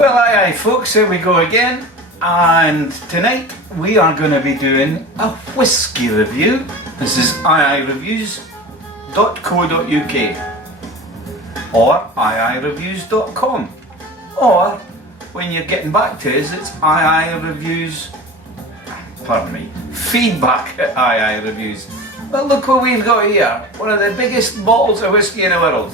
Well, aye folks, here we go again, and tonight we are going to be doing a whiskey review. This is AyeAyeReviews.co.uk or AyeAyeReviews.com, or when you're getting back to us, it's AyeAyeReviews, pardon me, feedback at AyeAyeReviews. Well, look what we've got here, one of the biggest bottles of whiskey in the world.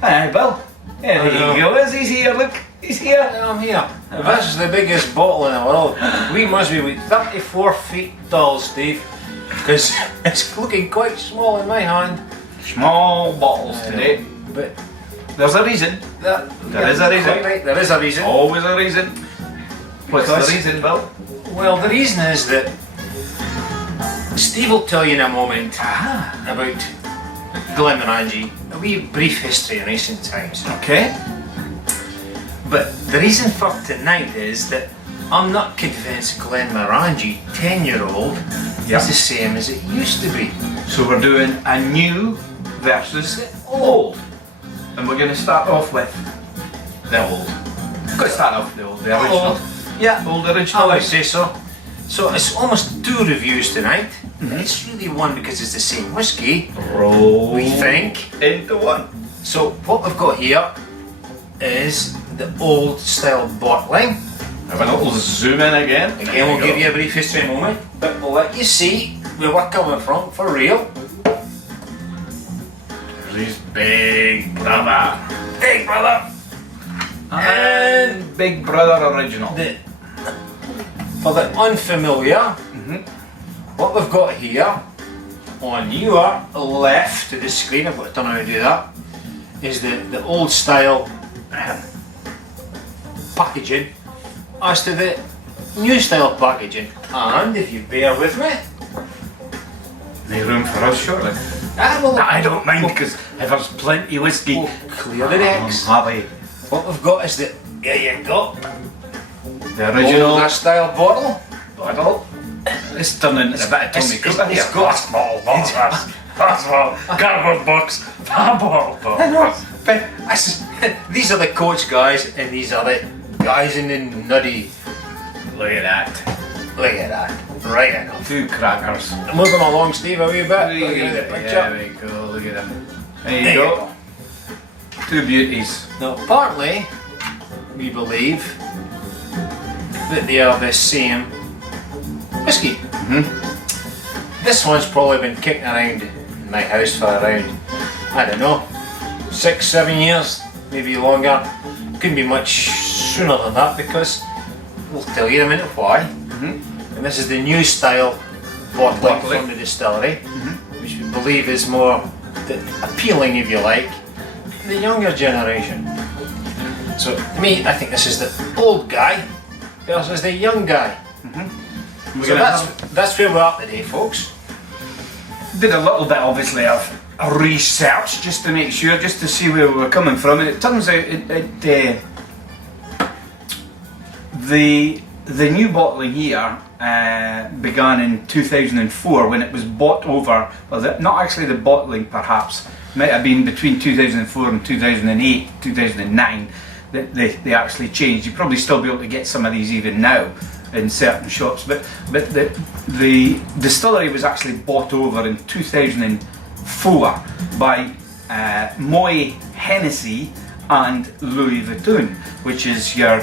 Hi Bill, there he goes, he's here, look, he's here. I'm here. This is the biggest bottle in the world. We must be 34 feet tall, Steve, because it's looking quite small in my hand. Small bottles today, but there's a reason. There is a reason. Right, there is a reason. Always a reason. What's the reason, Bill? Well, the reason is that Steve will tell you in a moment about Glenmorangie, a wee brief history in recent times. Okay. But the reason for tonight is that I'm not convinced Glenmorangie, 10-year-old, is the same as it used to be. So we're doing a new versus the old. And we're going to start off with the old. We've got to start off with the old, the original. Old. Yeah, old original. I would say so. So it's almost two reviews tonight. It's really one because it's the same whiskey. Roll we think into one. So what we've got here is the old style bottling. Have a little zoom in again. Again, we'll give you a brief history in a moment, but we'll let you see where we're coming from for real. There's Big Brother. Big Brother! And Big Brother original. For the unfamiliar, what we've got here on your left of the screen, I've got to turn how to do that, is the old style packaging as to the new style packaging. And if you bear with me, no room for us, surely. I don't mind, because if there's plenty of whiskey, we'll clear the decks. Happy. What we've got is the, there you go, The original older style bottle. bottle. It's turning into a bit of Tommy Cooper here. It's got small cardboard box, bottle. But these are the coach guys, and these are the guys in the nutty. Look at that. Look at that. Right enough. Two crackers. Moving along, Steve, a wee bit. There Look at the picture. we go, look at them. There you go. Two beauties. Now, partly, we believe that they are the same whiskey. This one's probably been kicking around in my house for around, I don't know, 6-7 years, maybe longer. Couldn't be much sooner than that, because we'll tell you in a minute why. And this is the new style bottling from the distillery, which we believe is more appealing, if you like, to the younger generation. So to me, I think this is the old guy versus the young guy. So that's where we're at today, folks. Did a little bit, obviously, of research just to make sure, just to see where we were coming from, and it turns out the new bottling here began in 2004 when it was bought over. Well, not actually the bottling, perhaps might have been between 2004 and 2008, 2009 that they actually changed. You'd probably still be able to get some of these even now in certain shops, but the distillery was actually bought over in 2004 by Moët Hennessy and Louis Vuitton, which is your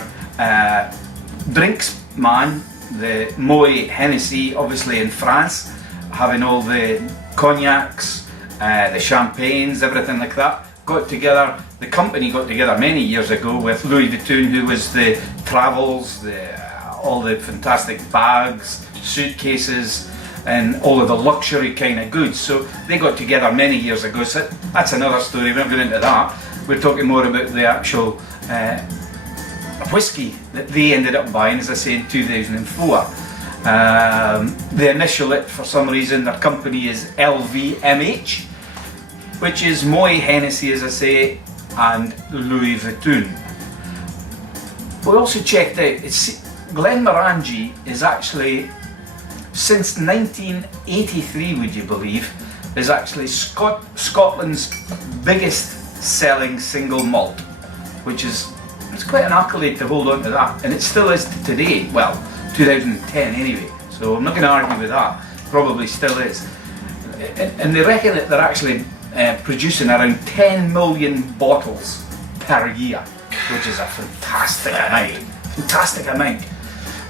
drinks man. The Moët Hennessy, obviously in France, having all the cognacs, the champagnes, everything like that, got together. The company got together many years ago with Louis Vuitton, who was the travels, all the fantastic bags, suitcases, and all of the luxury kind of goods. So they got together many years ago. So that's another story. We're not going into that. We're talking more about the actual whiskey that they ended up buying, as I say, in 2004. The initial, for some reason, their company is LVMH, which is Moët Hennessy, as I say, and Louis Vuitton. We also checked out, Glenmorangie is actually, since 1983, would you believe, is actually Scotland's biggest selling single malt, which is It's quite an accolade to hold on to that, and it still is to today. Well, 2010 anyway. So I'm not going to argue with that. Probably still is. And they reckon that they're actually producing around 10 million bottles per year, which is a fantastic amount. Fantastic amount.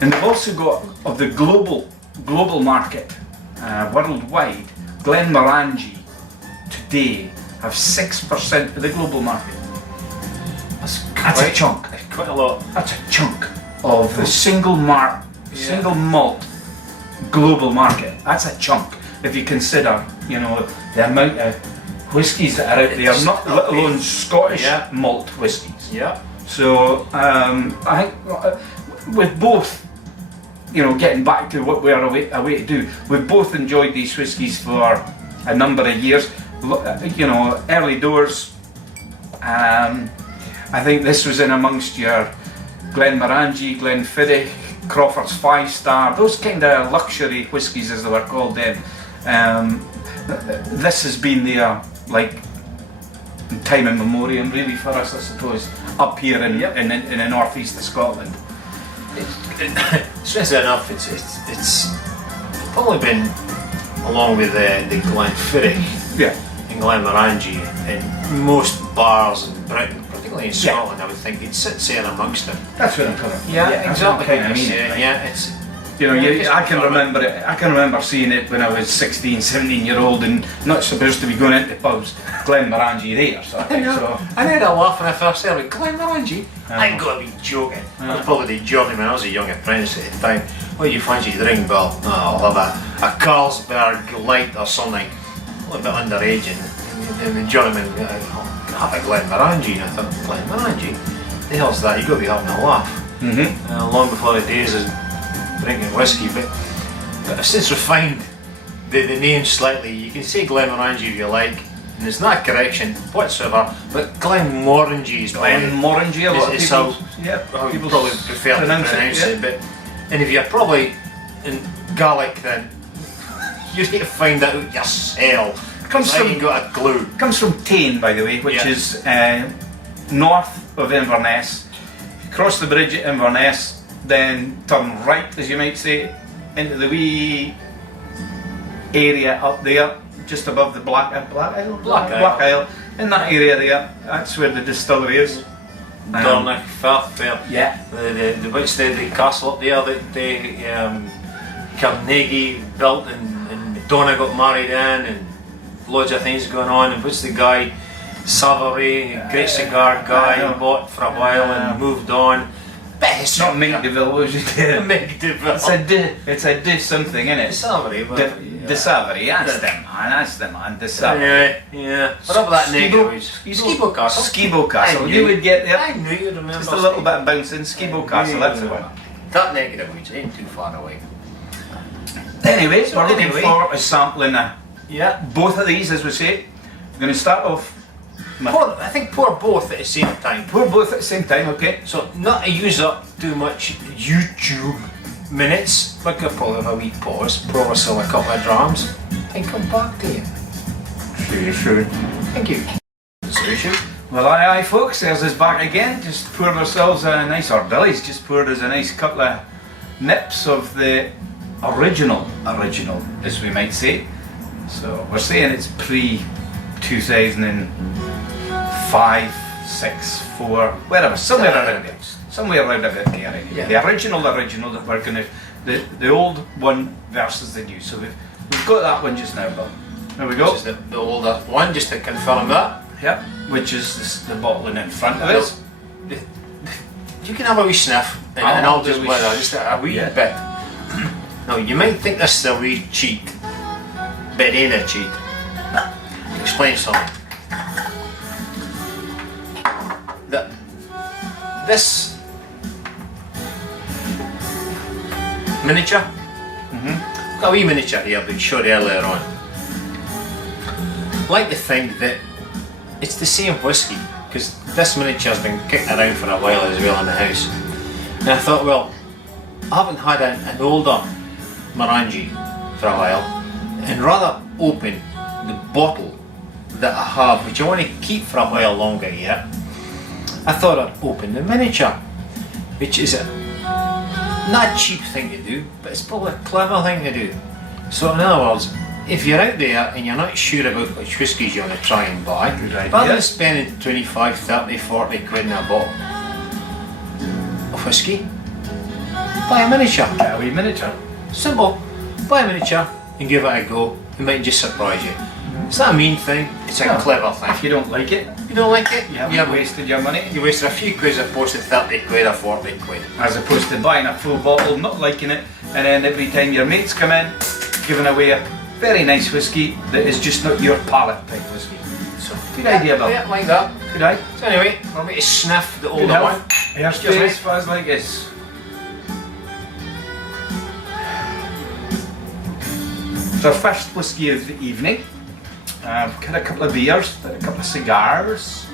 And they've also got, of the global market, worldwide, Glenmorangie today have 6% of the global market. That's a chunk. Quite a lot. That's a chunk of the single malt global market. That's a chunk. If you consider, you know, the amount of whiskies that are out there, not let alone Scottish malt whiskies. Yeah. So I think with both, you know, getting back to what we're away to do, we've both enjoyed these whiskies for a number of years. You know, early doors. I think this was in amongst your Glenmorangie, Glenfiddich, Crawford's 5-star, those kind of luxury whiskies as they were called then. This has been there like time in memoriam really for us, I suppose, up here in the northeast of Scotland. Strangely enough, it's probably been, along with the Glenfiddich and Glenmorangie, in most bars in Britain, particularly in Scotland, I would think it sits there amongst them. That's what I'm coming from. Yeah, exactly. Kind of it's. You know, I can remember it. I can remember seeing it when I was 16, 17-year-old and not supposed to be going into pubs. Glenmorangie there, sort of thing. So I had a laugh when I first heard it. Glenmorangie? I got to be joking. I was probably joking when I was a young apprentice at the time. What do you fancy to drink, Bill? Oh, I'll have a Carlsberg Light or something. A little bit underage. And the gentleman, I'll have a Glenmorangie. And I thought, Glenmorangie? The hell's that? You've got to be having a laugh. Long before the days of drinking whiskey, but I've since refined the name slightly. You can say Glenmorangie if you like, and there's not a correction whatsoever, but Glenmorangie is Glenmorangie, a lot of people, how you probably prefer to pronounce it, but and if you're probably in Gaelic, then you need to find out yourself. I ain't got a clue. Comes from Tain, by the way, which is north of Inverness. Cross the bridge at Inverness, then turn right, as you might say, into the wee area up there, just above the Black Isle. In that area there, that's where the distillery is. Dornoch, Firth there. Yeah. The castle up there that Carnegie built and Donna got married in, and loads of things going on. And what's the guy, Savory, great cigar guy, bought for a while and moved on. It's not Minkdeville, was it? Minkdeville. It's a de something, isn't it? Savory. De Savory, that's the man, de Savory. Yeah. What up with that name? Skibo Castle. Skibo Castle. You would get there. I knew you'd remember. Just a little bit of bouncing. Skibo Castle, that's the one. That negative which ain't too far away. Anyway, we're looking forward to sampling both of these, as we say. We're going to start off. I think pour both at the same time. Pour both at the same time, okay. So not to use up too much YouTube minutes, but could probably have a wee pause, pour ourselves a couple of drams, and come back to you. Sure. Thank you. Sure. Well, aye folks, there's us back again. Just poured ourselves a nice, or Billy's just poured us a nice couple of nips of the original, as we might say. So we're saying it's pre-2005, 6, 4, wherever, somewhere around there. Somewhere around about there anyway. Yeah. The original that we're going to, the old one versus the new. So we've got that one just now, Bill. There we go. Which is the older one, just to confirm that. Yep. Which is the bottling in front of us. You can have a wee sniff, and I'll just a wee bit. Now you might think this is a wee cheat, but it ain't a cheat. Explain something. This miniature, got a wee miniature here we showed earlier on. I like to think that it's the same whiskey, because this miniature's been kicking around for a while as well in the house. And I thought, well, I haven't had an older Morangie for a while, and rather open the bottle that I have, which I want to keep for a while longer yet, I thought I'd open the miniature, which is a not a cheap thing to do, but it's probably a clever thing to do. So in other words, if you're out there and you're not sure about which whiskies you want to try and buy, Good idea. rather than spending 25, 30, 40 quid in a bottle of whiskey, buy a miniature. Get a wee miniature. Simple. Buy a miniature and give it a go. It might just surprise you. It's not a mean thing, it's a No. clever thing. If you don't like it, You don't like it? you haven't wasted your money. You wasted a few quid as opposed to 30 quid or 40 quid. As opposed to buying a full bottle, not liking it, and then every time your mates come in, giving away a very nice whiskey that is just not your palate type whiskey. So, Good idea, Bill. Yeah, like that. Good eye. So anyway, we're going to sniff the Good older one. health. Here's Excuse me. face fuzz like this. It's our first whiskey of the evening. I've had a couple of beers, had a couple of cigars,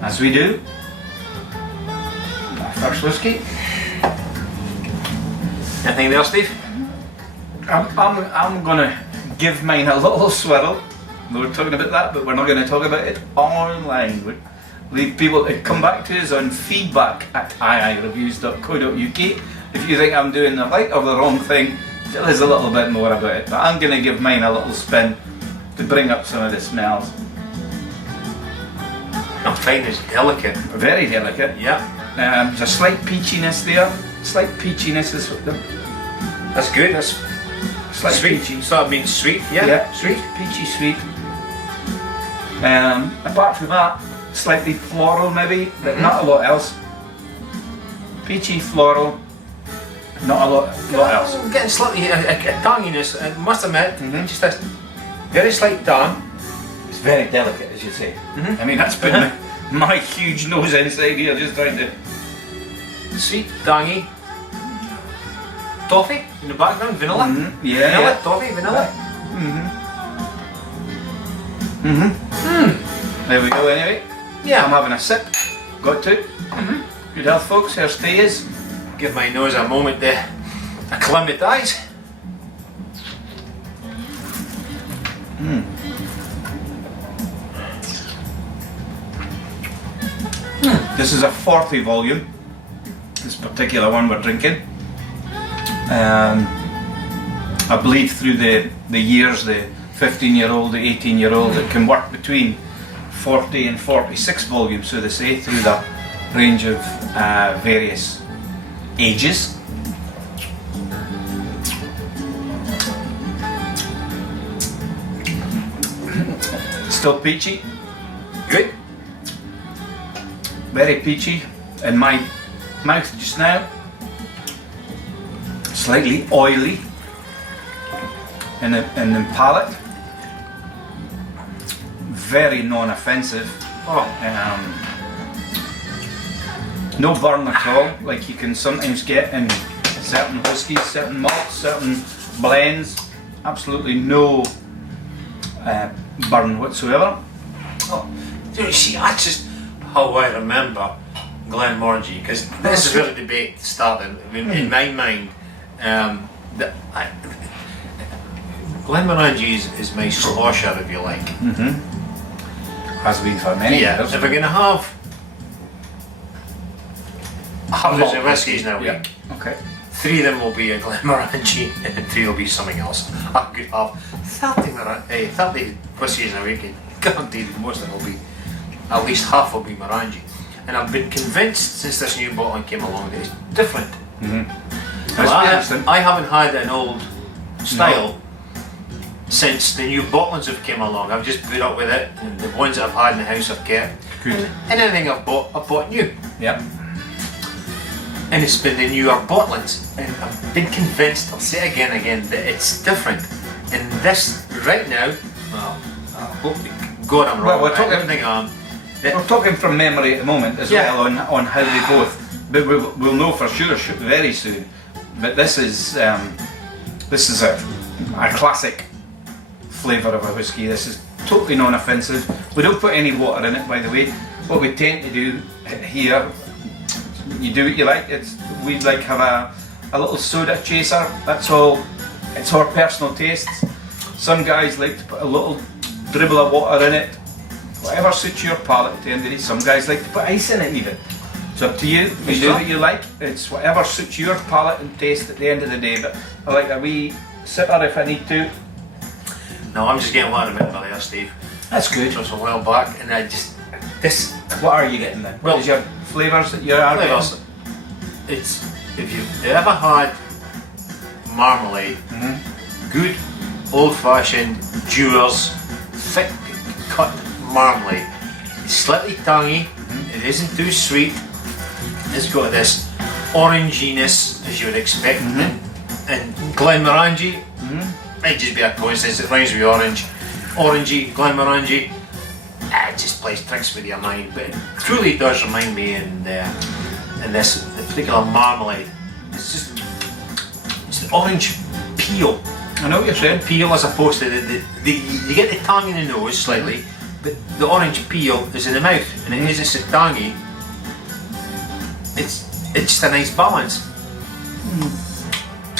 as we do. Our first whiskey. Anything there, Steve? I'm gonna give mine a little swirl. We were talking about that, but we're not going to talk about it online. We leave people to come back to us on feedback at AyeAyeReviews.co.uk. If you think I'm doing the right or the wrong thing, tell us a little bit more about it. But I'm going to give mine a little spin to bring up some of the smells. I'm finding it's delicate. Very delicate. Yeah. There's a slight peachiness there. Slight peachiness is That's good. That's slight sweet. peachy. So that means sweet. Yeah. Sweet, peachy, sweet. Apart from that, slightly floral maybe, but not a lot else. Peachy, floral, not a lot else. I'm getting slightly a tanginess. I must admit, just a very slight tang. It's very delicate, as you say. I mean, that's been my huge nose inside here, just trying to. Sweet, tangy. Toffee in the background, vanilla. Yeah, Vanilla, yeah. toffee, vanilla. There we go. Anyway, Yeah. I'm having a sip. Got to. Good health, folks. Here's to yous. Give my nose a moment to acclimatise. This is a 40 volume. This particular one we're drinking. I believe through the years, the 15-year-old, the 18-year-old, it can work between 40 and 46 volumes, so they say, through the range of various ages. Still peachy, Good. very peachy in my mouth just now. Slightly oily in the palate. Very non-offensive. No burn at all, like you can sometimes get in certain whiskies, certain malts, certain blends. Absolutely no burn whatsoever. Oh, you see, that's just how I remember Glenmorangie, because this is where the debate started. In my mind, Glenmorangie is my slosher, if you like. Has been for many years. If we're going to have hundreds of Malt whiskies in a week, Yeah. Okay. 3 of them will be a Glenmorangie and 3 will be something else. I could have 30 whiskies in a week, and guaranteed most of them will be, at least half will be Morangie. And I've been convinced since this new bottling came along that it's different. I haven't had an old style since the new bottlings have came along. I've just put up with it, and the ones that I've had in the house I've kept. Good. And anything I've bought new. Yep. And it's been the newer bottlings, and I've been convinced, I'll say it again and again, that it's different. And this, right now, well, I hope to God I'm wrong, Well, we're I talking- don't think I am. that- We're talking from memory at the moment as Yeah. well on how they both, but we'll know for sure very soon. But this is a classic flavour of a whiskey. This is totally non-offensive. We don't put any water in it, by the way. What we tend to do here, you do what you like. We like have a little soda chaser. That's all. It's our personal tastes. Some guys like to put a little dribble of water in it. whatever suits your palate. At the end of the day, some guys like to put ice in it even. It's up to you. You do what you like. It's whatever suits your palate and taste at the end of the day. But I like a wee sipper if I need to. No, I'm just getting one of them there, Steve. That's good. It was a while back, and I just this. What are you getting then? Well, what is your flavours that you are flavours. getting? It's if you've ever had marmalade, good old-fashioned Dewar's thick cut marmalade. It's slightly tangy. It isn't too sweet. It's got this oranginess, as you would expect. And Glenmorangie, might just be a coincidence. It rhymes with orange. Orangey, Glenmorangie. It just plays tricks with your mind, but it truly does remind me in this particular marmalade. It's the orange peel. I know what you're saying. Peel as opposed to you get the tang in the nose slightly, but the orange peel is in the mouth, and it isn't so tangy. It's just a nice balance.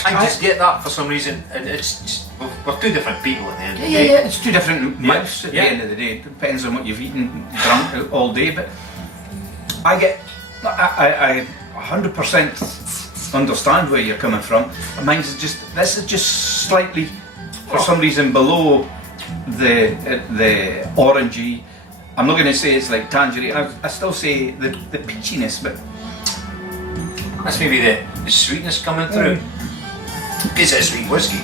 I just get that for some reason, and it's just, we're two different people at the end of the day. Yeah, it's two different mouths at the end of the day. It depends on what you've eaten, drunk all day, but I 100% understand where you're coming from. Mine's just, this is just slightly, for some reason, below the orangey. I'm not going to say it's like tangerine. I still say the peachiness, but that's maybe the sweetness coming through. It's a sweet whiskey.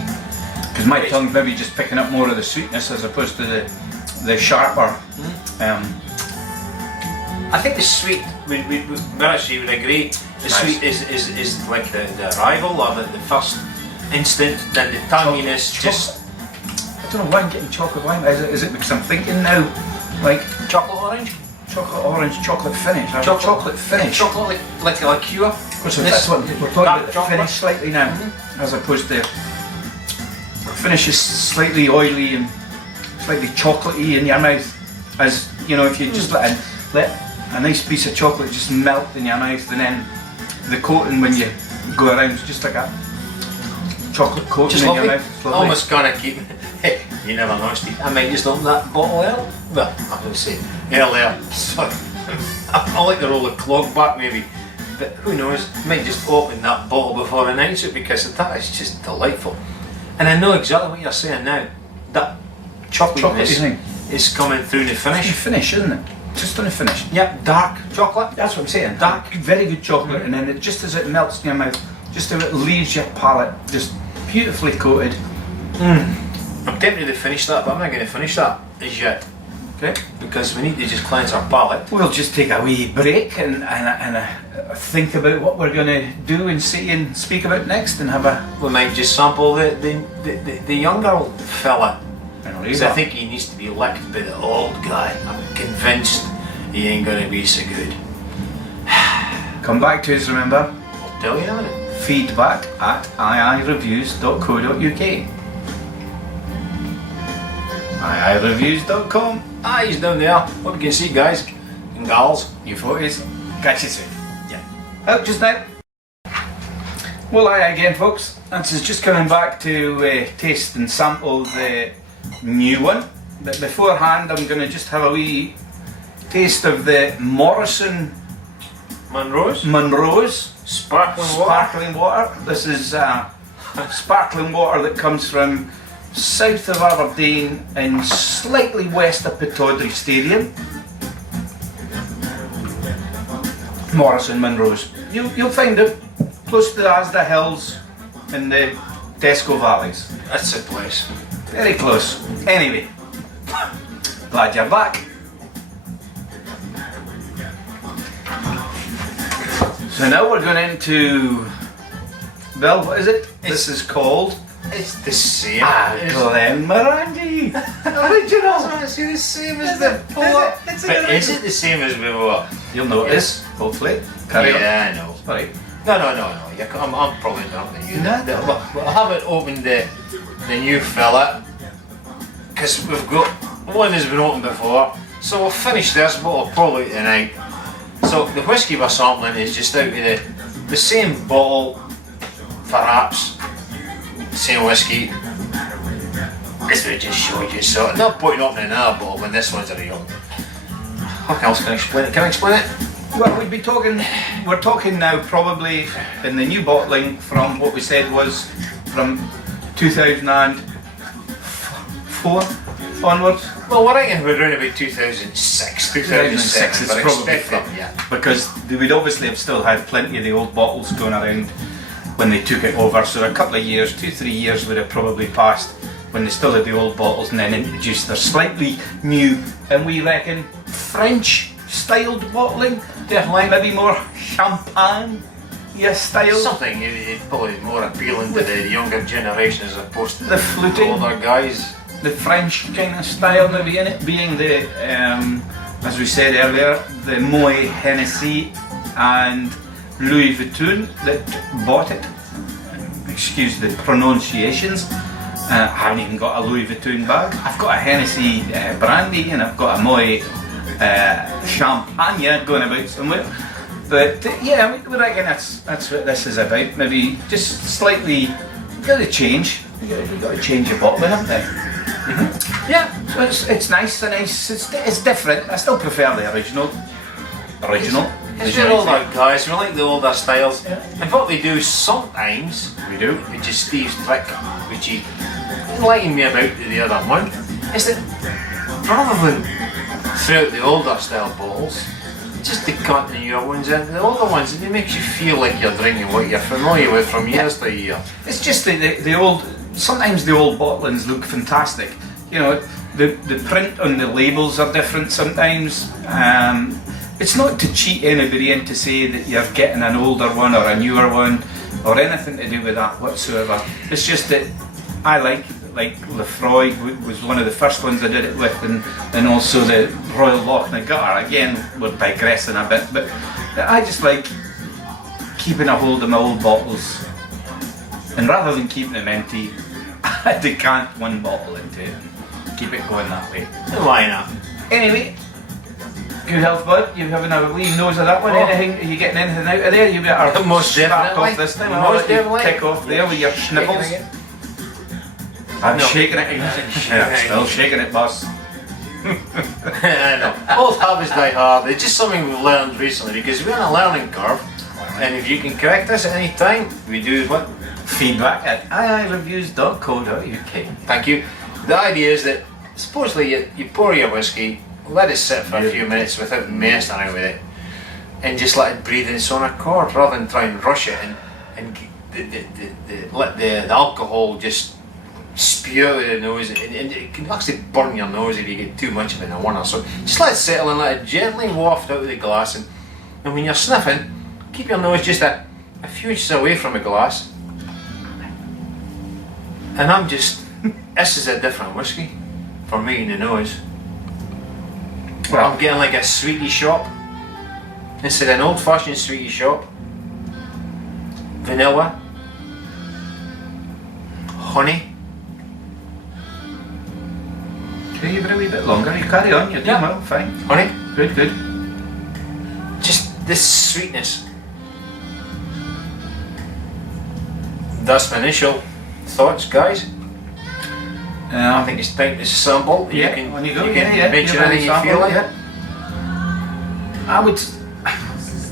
Because my tongue's maybe just picking up more of the sweetness as opposed to the sharper. I think the sweet, Marashi would agree, the sweet is like the arrival or the first instant, then the tanginess just... I don't know why I'm getting chocolate wine. Is it because I'm thinking now, like... Chocolate orange? Chocolate orange, chocolate finish. Chocolate finish. Chocolate like a liqueur. So that's what we're talking about, the finish slightly now, as opposed to... Finish is slightly oily and slightly chocolatey in your mouth. As, you know, if you just let a nice piece of chocolate just melt in your mouth, and then the coating when you go around is just like a chocolate coating just in lovely. your mouth. Almost gonna keep. You never know, Steve. I might just open that bottle there. Well, I'm going to say earlier. Sorry. I like the roll of clog back maybe, but who knows? I might just open that bottle before I announce it because that is just delightful. And I know exactly what you're saying now. That chocolateness is coming through the finish. The finish, isn't it? Just on the finish. Yep, dark chocolate. That's what I'm saying. Dark, very good chocolate, and then it, just as it melts in your mouth, just as it leaves your palate, just beautifully coated. I'm tempted to finish that, but I'm not going to finish that as yet. Okay. Because we need to just cleanse our palate. We'll just take a wee break and think about what we're going to do and see and speak about next, and have a... We might just sample the younger fella. Because I think he needs to be licked by the old guy. I'm convinced he ain't going to be so good. Come back to us, remember. I'll tell you in a minute. Feedback at AyeAyeReviews.co.uk. AyeAyeReviews.com. He's down there. Hope you can see, guys and gals. New photos. Catch you soon. Yeah. Out just now. Well, aye again, folks. This is just coming back to taste and sample the new one. But beforehand, I'm going to just have a wee taste of the Morrison Monroe's sparkling water. This is sparkling water that comes from south of Aberdeen and slightly west of Pittodrie Stadium. Morrison Monroe's. You'll find it close to the Asda Hills in the Tesco Valleys. That's the place. Very close. Anyway, glad you're back. So now we're going into, Bill, what is it? This is called... It's the same. Glenmorangie. Original. It's the same as before. But is it the same as before? You'll notice, hopefully. Carry on. Yeah, I know. Sorry. No. I'm probably not the you. No. But I haven't opened the new fella because we've got one that's been opened before. So we'll finish this bottle probably tonight. So the whiskey we're sampling is just out of the same bottle, perhaps. Same whiskey. This would just show you, so no point opening another bottle when this one's a real. What else can I explain it? Can I explain it? Well, we're talking now probably in the new bottling from what we said was from 2004 onwards. Well, I reckon we're around about 2006, 2007, is but probably expect from, it, yeah. because they would obviously have still had plenty of the old bottles going around when they took it over, so a couple of years, 2-3 years would have probably passed when they still had the old bottles and then introduced their slightly new, and we reckon, French styled bottling. Definitely. Maybe more champagne style. Something probably more appealing to the younger generation as opposed to The fluting. older guys. The French kind of style maybe in it, being the, as we said earlier, the Moët Hennessy and Louis Vuitton that bought it. Excuse the pronunciations. I haven't even got a Louis Vuitton bag. I've got a Hennessy brandy and I've got a Moët champagne going about somewhere. But yeah, we reckon that's what this is about. Maybe just slightly, you've got to change. You've got to change your bottling, haven't they? Yeah, so it's nice, it's different. I still prefer the original. It's your older guys, we like the older styles. Yeah. And what we do sometimes, We do. which is Steve's trick, which he enlightened me about the other one, is that rather than throughout the older style bottles, just to cut the newer ones in, the older ones, it makes you feel like you're drinking what you're familiar with from years to year. It's just the old. Sometimes the old bottlings look fantastic. You know, the print on the labels are different sometimes. It's not to cheat anybody into say that you're getting an older one or a newer one or anything to do with that whatsoever. It's just that I like Lefroy was one of the first ones I did it with, and also the Royal Lochnagar. Again, we're digressing a bit, but I just like keeping a hold of my old bottles, and rather than keeping them empty, I decant one bottle into it and keep it going that way. Why not? Anyway, good health, bud. You having a wee nose of that one? Oh. Anything? Are you getting anything out of there? You better Most start definitely. off this time. Most I'll let you definitely. kick off there with your sniffles. Shaking again? I'm No. shaking it. Yeah, still shaking it, boss. I know. Old habits die hard. It's just something we've learned recently because we're on a learning curve. And if you can correct us at any time, we do what? Feedback at AyeAyeReviews.co.uk. Thank you. The idea is that supposedly you pour your whiskey, let it sit for a few minutes without messing around with it, and just let it breathe in its own accord rather than try and rush it and let the alcohol just spew out of the nose, and it can actually burn your nose if you get too much of it in a one or so. Just let it settle and let it gently waft out of the glass, and when you're sniffing, keep your nose just a few inches away from the glass. And I'm just, this is a different whiskey for me in the nose. Well, I'm getting like a sweetie shop instead of an old fashioned sweetie shop. Vanilla, honey. okay, you've been a wee bit longer. You carry on. You're doing well. Fine. Honey, Good, good. just this sweetness. That's my initial thoughts, guys. I think it's time to sample. Yeah, you can, on you go. You can Yeah. mention You're anything you ready to feel like. sample, I would.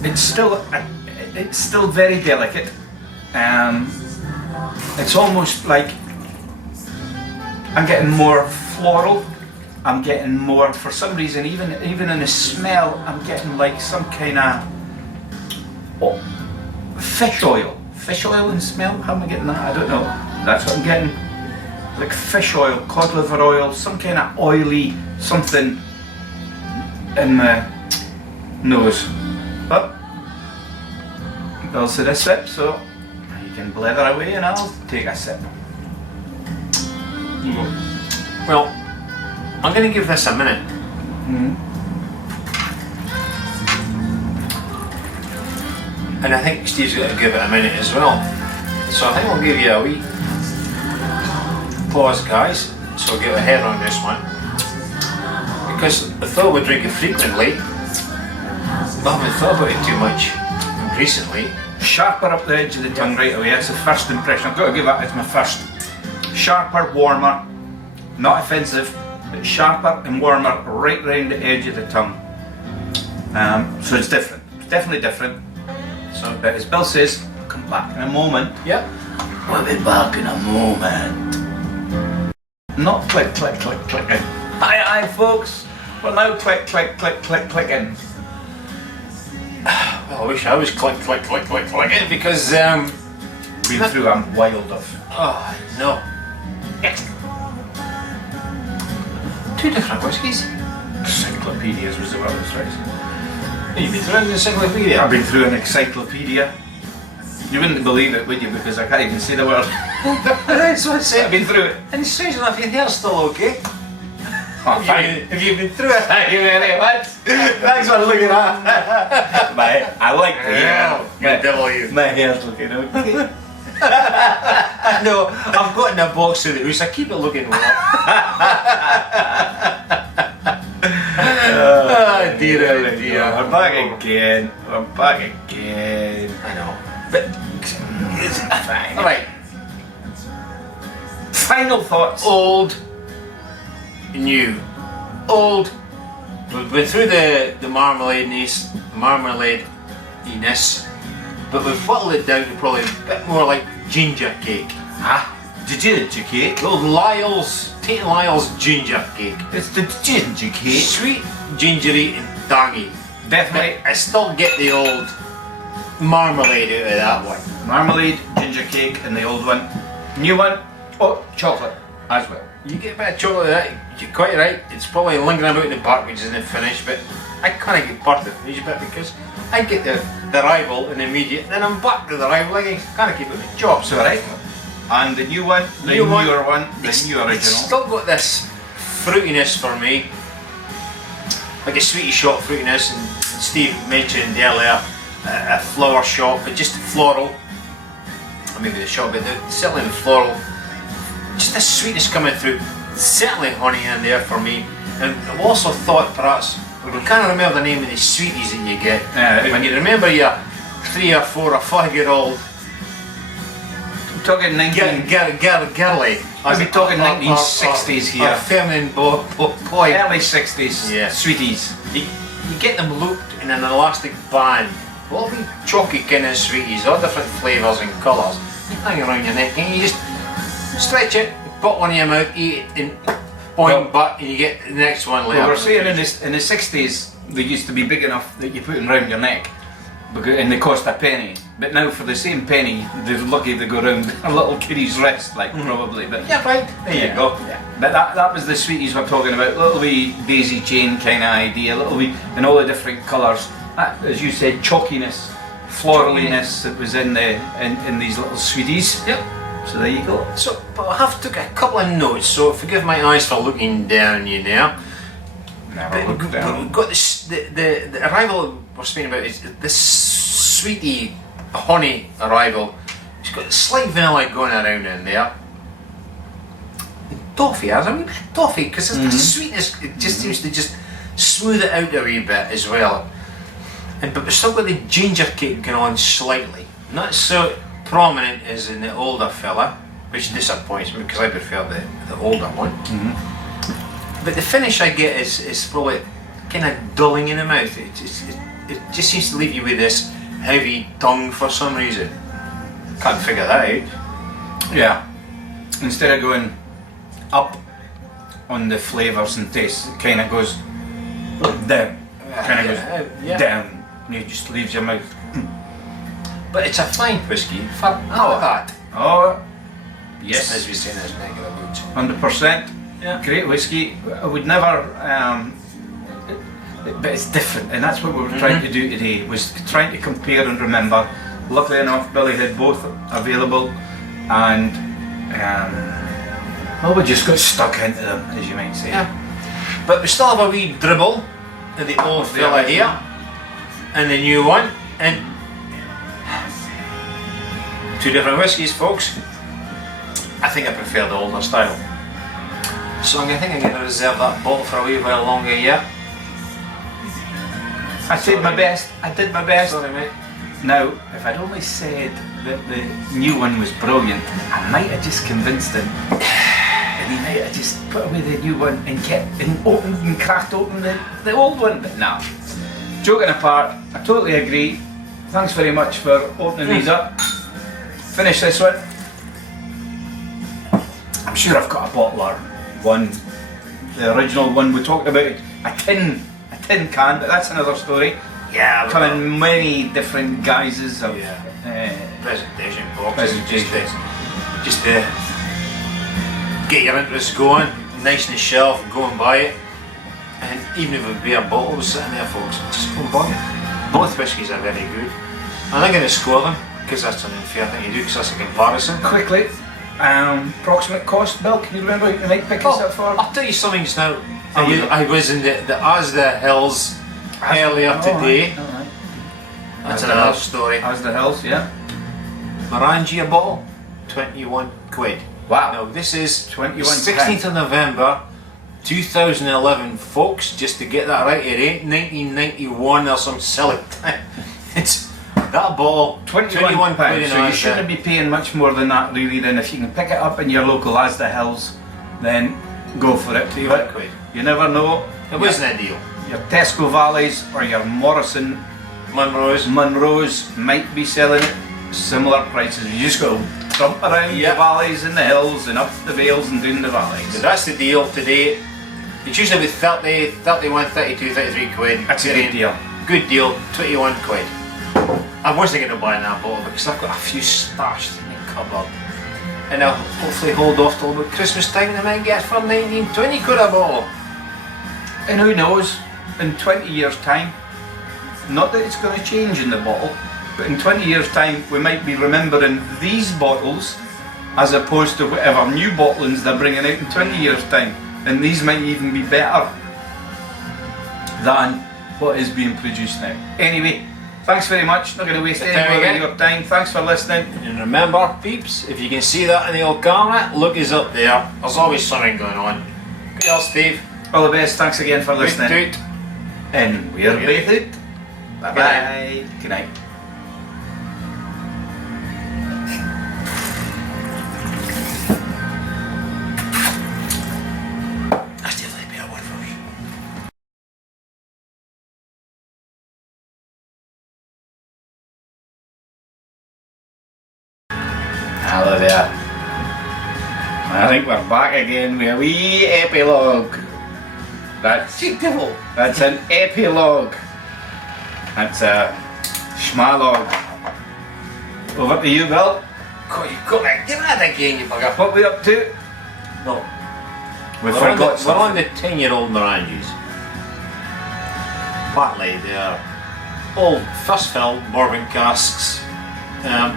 It's still very delicate. It's almost like I'm getting more floral. I'm getting more, for some reason, even in the smell, I'm getting like some kind of fish oil. Fish oil in smell? How am I getting that? I don't know. That's what I'm getting. Like fish oil, cod liver oil, some kind of oily something in my nose. But also this sip, so you can blather away and I'll take a sip. Well, I'm going to give this a minute. And I think Steve's going to give it a minute as well. So I think I'll give you a wee pause, guys. So I'll get a head on this one. Because I thought we'd drink it frequently, but I haven't thought about it too much recently. Sharper up the edge of the tongue right away, that's the first impression. I've got to give that as my first. Sharper, warmer, not offensive, but sharper and warmer right round the edge of the tongue. So it's different. It's definitely different. So, but as Bill says, we'll come back in a moment. Yep. We'll be back in a moment. Not click, click, click, clicking. Aye, folks. We're now click, click, click, click, clicking. Well, I wish I was click, click, click, click, clicking because Been through a wild of. oh no. Two different whiskies. Encyclopedias was the word I was trying to say. You've been through an encyclopedia. I've been through an encyclopedia. You wouldn't believe it, would you? Because I can't even say the word. That's what I I've said. been through it. And strange enough, your hair's still okay. Oh, fine. Have you been through it? Thank you very much. Thanks for looking at. I like the hair. Good devil you. My hair's looking okay. No, I've got in a box to the house. I keep it looking well. Oh dear, oh dear. We're back again. We're back again. I know. But It's fine. alright. Final thoughts. Old, new. Old. We've been through the marmalade-ness, but we've bottled it down to probably a bit more like ginger cake. Ah, ginger cake. Old Lyle's, Tate Lyle's ginger cake. It's the ginger cake. Sweet, gingery and tangy. Definitely. I still get the old marmalade out of that one. Marmalade, ginger cake, and the old one. New one. Oh, chocolate as well. You get a bit of chocolate out of that, you're quite right. It's probably lingering about in the back which isn't finished, but I kind of get part of the finished bit because I get the rival and immediate, then I'm back to the rival again. Kind of keep it my job, so right. And the new one, the New one. newer one, the It's- new original. It's still got this fruitiness for me, like a sweetie shot fruitiness, and Steve mentioned earlier a flower shot, but just floral. Or maybe the shot, but certainly the floral. Just this sweetness coming through. Certainly honey in there for me. And I've also thought perhaps, we can't remember the name of the sweeties that you get. When you remember your 3 or 4 or 5-year-old I'm talking 19. girly. I'll be talking 1960s here. Or feminine boy. Early 60s. Yeah. Sweeties. You get them looped in an elastic band. All the chalky kind of sweeties, all different flavours and colours. You hang around your neck and you just stretch it, put one in your mouth, eat it, and boing, back, and you get the next one later. Well, we're saying in the 60s they used to be big enough that you put them round your neck, and they cost a penny. But now for the same penny, they're lucky they go round a little kiddie's wrist, like probably. But Yeah, right. There you go. Yeah. But that was the sweeties we're talking about. Little wee daisy chain kind of idea, little wee, and all the different colours. That, as you said, chalkiness, floraliness that was in these little sweeties. Yep. So there you go. So, but I have took a couple of notes, so forgive my eyes for looking down you now. Never look But down. we've got this, the arrival we're speaking about is this sweetie honey arrival. It's got slight vanilla going around in there. Toffee has a wee bit of toffee because the sweetness, it just seems to just smooth it out a wee bit as well. But we've still got the ginger cake going on slightly. Not so prominent as in the older fella, which disappoints me because I prefer the older one. But the finish I get is probably kind of dulling in the mouth. It just seems to leave you with this heavy tongue for some reason. Can't figure that out. Yeah. Instead of going up on the flavours and tastes, it kind of goes down. Kind of goes down. And it just leaves your mouth. But it's a fine whiskey for all of that. Oh, yes. As we say in this neck of the woods. 100%. Yeah. Great whiskey. I would never. But it's different, and that's what we were trying to do today. Was trying to compare and remember. Luckily enough, Billy had both available, and well, we just got stuck into them, as you might say. Yeah. But we still have a wee dribble of the old fella here, and the new one, and two different whiskies, folks. I think I prefer the older style. So I think I'm going to reserve that bottle for a wee while longer, yeah? I did my best. I did my best. Sorry, mate. Now, if I'd only said that the new one was brilliant, I might have just convinced him, and he might have just put away the new one and opened and cracked open the old one. But no, joking apart, I totally agree. Thanks very much for opening these up. Finish this one. I'm sure I've got a bottler one, the original one we talked about, a tin can, but that's another story. Yeah, Come in many different guises of presentation boxes. Just to get your interest going, nice on the shelf, go and buy it. And even if a beer bottle was sitting there, folks, just go and buy it. Both whiskies are very good. I'm not going to score them because that's an unfair thing to do, because that's a comparison. Quickly, approximate cost, Bill, can you remember what you might pick us up for? I'll tell you something just now. I was in the Asda Hills earlier today. Alright. That's another story. Asda Hills, yeah. Glenmorangie a bottle, 21 quid. Wow. Now this is 21 16th of November 2011, folks, just to get that right. It ain't 1991 or some silly time. It's that bottle, 21 quid in so you Asda. shouldn't be paying much more than that really. Then if you can pick it up in your local Asda Hills, then go for it. 21 quid. You never know. It wasn't a deal. Your Tesco Valleys or your Morrison Munros might be selling it similar prices. You just got to trump around the valleys and the hills and up the vales and down the valleys. So that's the deal today. It's usually about 30, 31, 32, 33 quid. That's a good deal. Good deal, 21 quid. I was thinking of buying that bottle because I've got a few stashed in the cupboard. And I'll hopefully hold off till about Christmas time and I might get it for 19, 20 quid a bottle. And who knows, in 20 years time, not that it's going to change in the bottle, but in 20 years time we might be remembering these bottles as opposed to whatever new bottlings they're bringing out in 20 years time. And these might even be better than what is being produced now. Anyway, thanks very much, not going to waste any more of your time. Thanks for listening. And remember, peeps, if you can see that in the old camera, look is up there. There's always something going on. Good old Steve. All the best, thanks again for listening. Good toot. And we're both out. Bye bye. Good night. That's definitely a better one for me. Hello there. I think we're back again with a wee epilogue. That's an epilogue. That's a schmalog. Over to you, Bill. God, you've got me. Give that again, you bugger. What we up to? No. We We're forgot on the something. 10-year-old Morangies. Partly they're old first fill bourbon casks,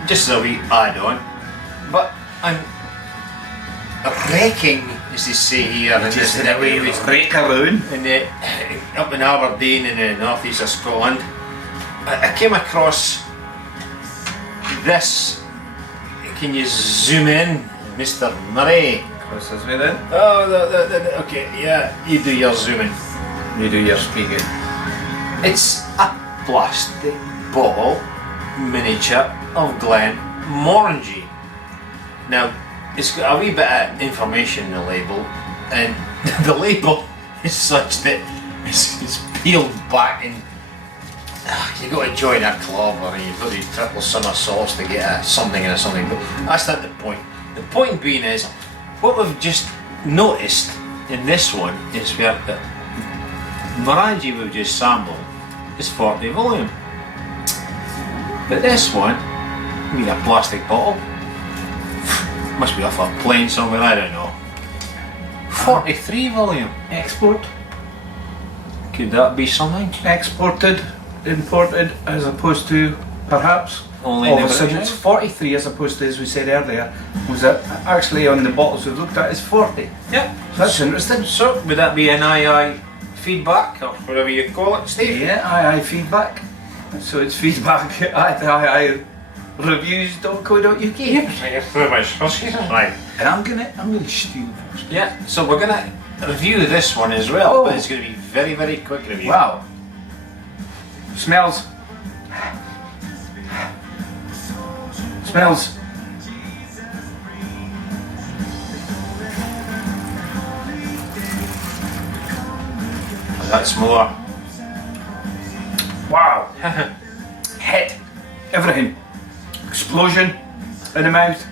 just as a wee add-on. But I'm wrecking, as they say here, in Just this in a way we break around. up in Aberdeen in the northeast of Scotland. I came across this. Can you zoom in, Mr. Murray? What's this way then? Oh, okay, yeah, you do your zooming. You do your speaking. It's a plastic bottle miniature of Glenmorangie. Now, it's got a wee bit of information in the label, and the label is such that it's peeled back and you've got to join a club or you've got to do triple somersaults to get a something and a something, but that's not the point. The point being is, what we've just noticed in this one is where the Morangie we've just sampled is 40 volume. But this one, I mean a plastic bottle, must be off a plane somewhere, I don't know. 43 volume. Export. Could that be something? Exported, imported, as opposed to perhaps. Only All in of the a sudden British? it's 43 as opposed to, as we said earlier, was that actually on the bottles we've looked at is 40. Yeah. That's interesting. So, would that be an aye feedback or whatever you call it, Steve? Yeah, aye feedback. So it's feedback at AyeAyeReviews.co.uk. Right. And I'm gonna steal first. Yeah, so we're gonna review this one as well, Oh. but it's gonna be very, very quick review. Wow. Smells. That's more hit, everything. Explosion in the mouth.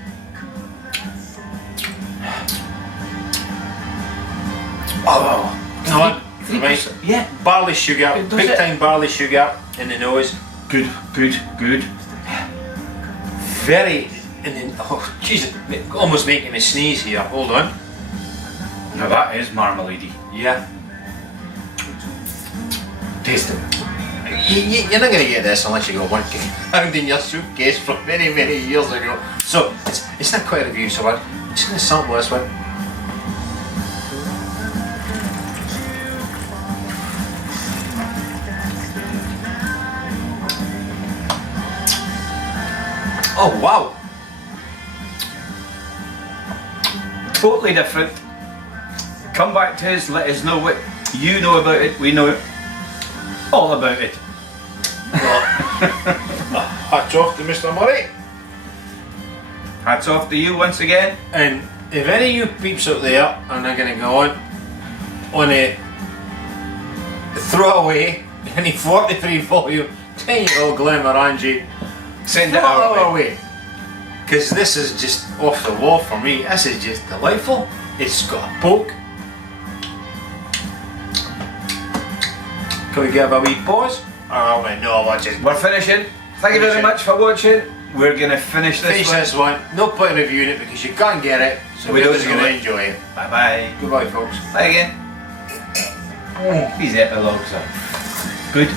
Oh, No, right. 3%. Yeah. Barley sugar, It does big it. time barley sugar in the nose. Good, good, good. Very, oh Jesus, almost making me sneeze here. Hold on. Now that is marmalade. Yeah. Taste it. You're not going to get this unless you go working around in your suitcase from many, many years ago. So it's not quite a review, so I'm just going to sample this one. Oh wow! Totally different. Come back to us, let us know what you know about it, we know all about it. Hats off to Mr. Murray. Hats off to you once again. And if any of you peeps out there are not going to go on a throwaway any 43 volume tiny little Glenmorangie, Send it throw our it way. away. Because this is just off the wall for me. This is just delightful. It's got a poke. Can we give a wee pause? Oh my no, watch it. We're finishing. Thank you very much for watching. We're going to finish this Finish one. this one. No point in reviewing it because you can't get it. So We we're don't just know going to it. enjoy it. Bye bye. Goodbye, folks. Bye again. These epilogues are good.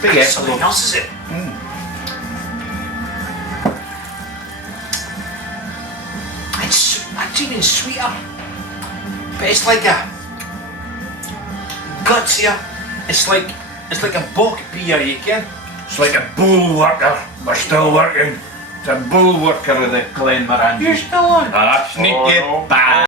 Big Something epilogue. else is it? It's even sweeter, but it's like a gutsier. It's like a bock beer, you can. It's like a bull worker. We're still working. It's a bull worker of the Glenmorangie. You're still on. Ah, sneak Oh, you. no. Bye.